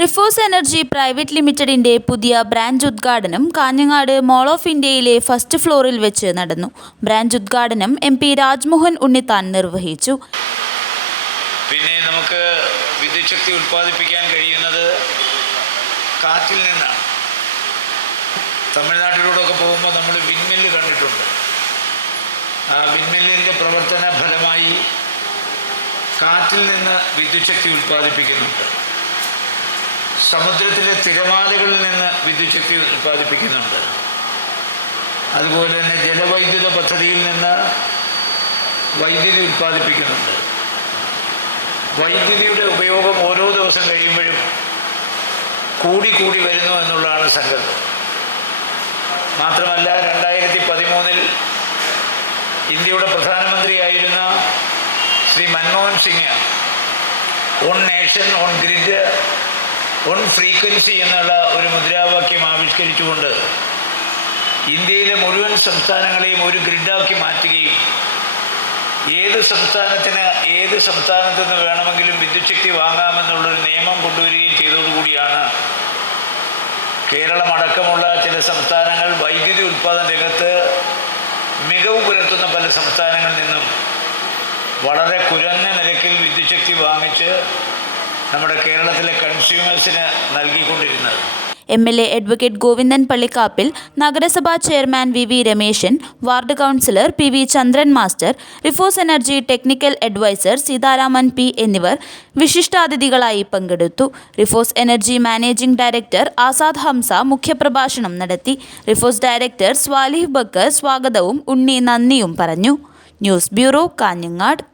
റിഫോസ് energy private ലിമിറ്റഡിന്റെ പുതിയ branch ഉദ്ഘാടനം കാഞ്ഞങ്ങാട് മോൾ ഓഫ് ഇന്ത്യയിലെ ഫസ്റ്റ് ഫ്ലോറിൽ വെച്ച് നടന്നു. ബ്രാഞ്ച് ഉദ്ഘാടനം MP രാജ്മോഹൻ ഉണ്ണിത്താൻ നിർവഹിച്ചു. പിന്നെ നമുക്ക് വിദ്യുത് ശക്തി ഉൽപ്പാദിപ്പിക്കാൻ കഴിയുന്നത് കാറ്റിൽ നിന്നാണ്. തമിഴ്നാട്ടിലൂടെയൊക്കെ പോകുമ്പോൾ നമ്മൾ വിൻമില്ല് കണ്ടിട്ടുണ്ട്. ആ വിൻമില്ലിൻ്റെ പ്രവർത്തന ഫലമായി കാറ്റിൽ നിന്ന് വിദ്യുത് ശക്തി ഉൽപ്പാദിപ്പിക്കുന്നുണ്ട്. സമുദ്രത്തിലെ തിരമാലകളിൽ നിന്ന് വിദ്യുത് ശക്തി ഉൽപ്പാദിപ്പിക്കുന്നുണ്ട്. അതുപോലെ തന്നെ ജലവൈദ്യുത പദ്ധതിയിൽ നിന്ന് വൈദ്യുതി ഉൽപ്പാദിപ്പിക്കുന്നുണ്ട്. വൈദ്യുതിയുടെ ഉപയോഗം ഓരോ ദിവസം കഴിയുമ്പോഴും കൂടി വരുന്നു എന്നുള്ളതാണ് സങ്കല്പം. മാത്രമല്ല 2013 ഇന്ത്യയുടെ പ്രധാനമന്ത്രിയായിരുന്ന Shri Manmohan Singh on nation on grid on frequency എന്നുള്ള ഒരു മുദ്രാവാക്യം ആവിഷ്കരിച്ചുകൊണ്ട് ഇന്ത്യയിലെ മുഴുവൻ സംസ്ഥാനങ്ങളെയും ഒരു ഗ്രിഡാക്കി മാറ്റുകയും ഏത് സംസ്ഥാനത്തു നിന്ന് വേണമെങ്കിലും വിദ്യുത് ശക്തി വാങ്ങാമെന്നുള്ളൊരു നിയമം കൊണ്ടുവരികയും ചെയ്തതോടുകൂടിയാണ് കേരളം അടക്കമുള്ള ചില സംസ്ഥാനങ്ങൾ വൈദ്യുതി ഉൽപ്പാദന രംഗത്ത് മികവ് പുലർത്തുന്ന പല സംസ്ഥാനങ്ങളിൽ നിന്നും വളരെ കുറഞ്ഞ നിരക്കിൽ വിദ്യുത് ശക്തി വാങ്ങിച്ച് നമ്മുടെ കേരളത്തിലെ കൺസ്യൂമേഴ്സിന് നൽകിക്കൊണ്ടിരുന്നത്. MLA അഡ്വക്കേറ്റ് ഗോവിന്ദൻ പള്ളിക്കാപ്പിൽ, നഗരസഭാ chairman VV Rameshan, ward councillor PV Chandran master, Rifos Energy technical adviser Sitaraman P എന്നിവർ വിശിഷ്ടാതിഥികളായി പങ്കെടുത്തു. Rifos Energy managing director Azad Hamsa മുഖ്യപ്രഭാഷണം നടത്തി. റിഫോസ് ഡയറക്ടർ സ്വാലിഹ് ബക്കർ സ്വാഗതവും ഉണ്ണി നന്ദിയും പറഞ്ഞു. News bureau, Kanhangad.